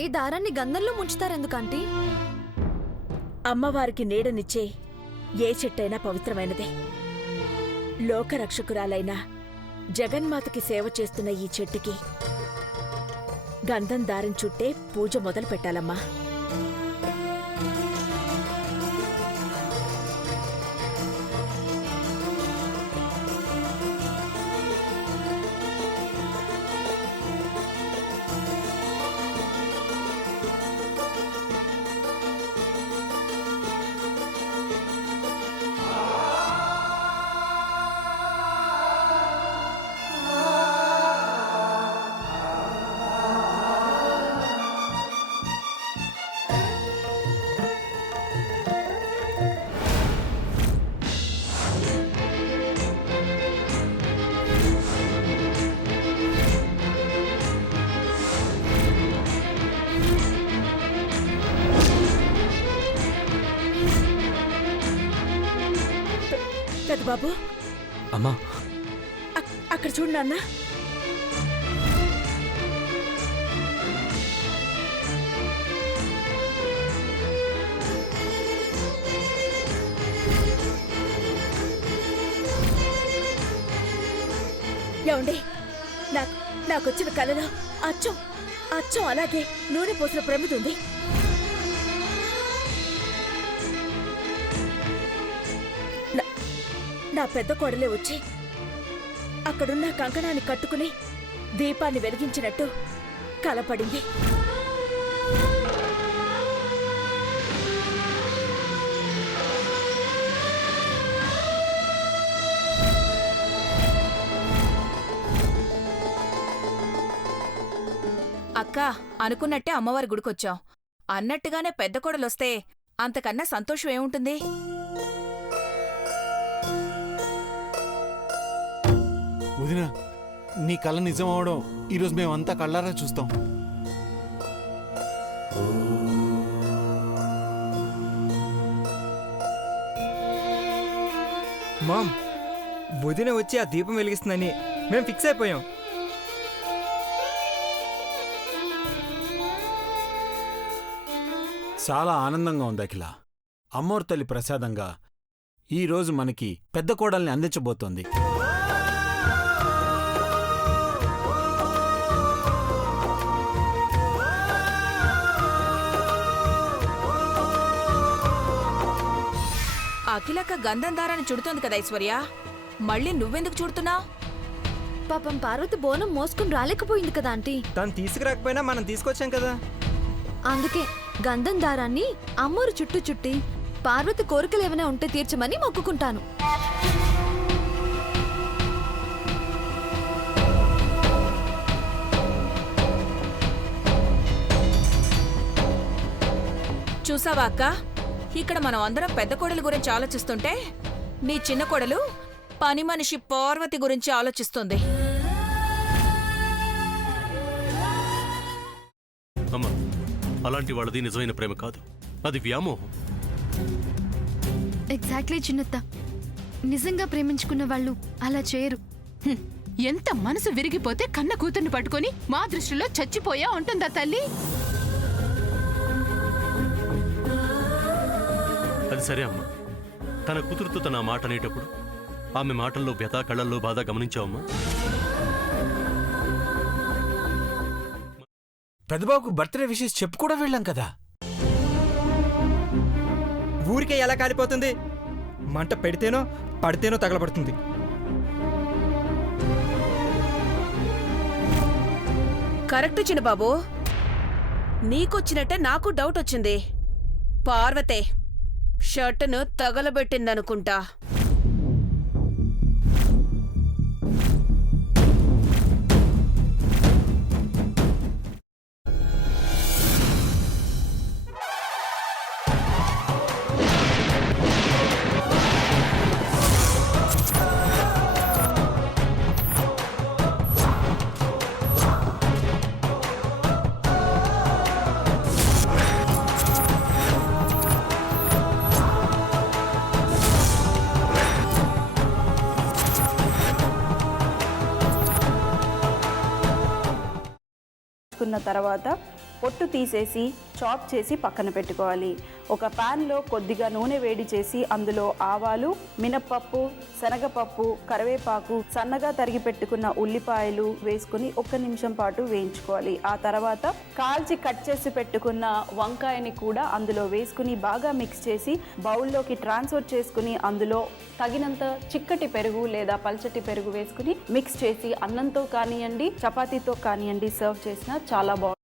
ఈ దారాన్ని గంధంలో ముంచుతారెందుకంటీ? అమ్మవారికి నీడనిచ్చే ఏ చెట్టైనా పవిత్రమైనదే. లోకరక్షకురాలైన జగన్మాతకి సేవ చేస్తున్న ఈ చెట్టుకి గంధం దారం చుట్టే పూజ మొదలు పెట్టాలమ్మా. బాబు అమ్మా, అక్కడ చూడు నాన్న. ఏమండి, నాకొచ్చిన కలలో అచ్చం అచ్చం అలాగే నూనె పోసిన ప్రమిది ఉంది. నా పెద్ద కోడలే వచ్చి అక్కడున్న కంకణాన్ని కట్టుకుని దీపాన్ని వెలిగించినట్టు కలపడింది. అక్క, అనుకున్నట్టే అమ్మవారి గుడికొచ్చాం. అన్నట్టుగానే పెద్ద కోడలొస్తే అంతకన్నా సంతోషం ఏముంటుంది? వదినా, నీ కళ నిజం అవడం ఈరోజు మేమంతా కళ్ళారా చూస్తాం. మామ్, వదిన వచ్చి ఆ దీపం వెలిగిస్తుందని మేము ఫిక్స్ అయిపోయాం. చాలా ఆనందంగా ఉంది అఖిల. అమ్మోరు తల్లి ప్రసాదంగా ఈరోజు మనకి పెద్ద కోడల్ని అందించబోతోంది. అఖిలక్క గంధం దారాన్ని చుడుతోంది కదా ఐశ్వర్య, మళ్ళీ నువ్వెందుకు చుడుతున్నావు? పాపం పార్వతి బోనం మోసుకుని రాలేకపోయింది కదా ఆంటీ. తను తీసుకురాకపోయినా మనం తీసుకొచ్చాం కదా. అందుకే గంధం దారాన్ని అమ్మోరు చుట్టూ చుట్టి పార్వతి కోరికలు ఏమైనా ఉంటే తీర్చమని మొక్కుకుంటాను. చూసావా అక్క, ఇక్కడ మనం అందరం పెద్ద కోడలి గురించి ఆలోచిస్తుంటే నీ చిన్న కోడలు పని మనిషి పార్వతి గురించి ఆలోచిస్తుంది. అమ్మా, అలాంటి వాళ్ళది నిజమైన ప్రేమ కాదు, అది వ్యామోహం. ఎగ్జాక్ట్లీ చిన్నత్త, నిజంగా ప్రేమించుకున్న వాళ్ళు అలా చేయరు. ఎంత మనసు విరిగిపోతే కన్న కూతుర్ని పట్టుకొని మా దృష్టిలో చచ్చిపోయా ఉంటుందా తల్లి? అది సరే అమ్మా, తన కూతురుతో తన మాట అనేటప్పుడు ఆమె మాటల్లో వ్యథ, కళ్ళల్లో బాధ గమనించావమ్మా? పెద్దబాబుకు బర్త్డే విషెస్ చెప్పు కూడా వెళ్ళాం కదా. ఊరికే ఎలా కాలిపోతుంది? మంట పెడితేనో పడితేనో తగలబడుతుంది. కరెక్ట్ చిన్నబాబు, నీకొచ్చినట్టే నాకు డౌట్ వచ్చింది. పార్వతే షర్టును తగలబెట్టిందనుకుంటా. తర్వాత పొట్టు తీసేసి చాప్ చేసి పక్కన పెట్టుకోవాలి. ఒక ప్యాన్లో కొద్దిగా నూనె వేడి చేసి అందులో ఆవాలు, మినప్పప్పు, శనగపప్పు, కరివేపాకు, సన్నగా తరిగి పెట్టుకున్న ఉల్లిపాయలు వేసుకుని 1 నిమిషం పాటు వేయించుకోవాలి. ఆ తర్వాత కాల్చి కట్ చేసి పెట్టుకున్న వంకాయని కూడా అందులో వేసుకుని బాగా మిక్స్ చేసి బౌల్లోకి ట్రాన్స్ఫర్ చేసుకుని అందులో తగినంత చిక్కటి పెరుగు లేదా పల్చటి పెరుగు వేసుకుని మిక్స్ చేసి అన్నంతో కానివ్వండి, చపాతీతో కానివ్వండి సర్వ్ చేసినా చాలా బాగుంటుంది.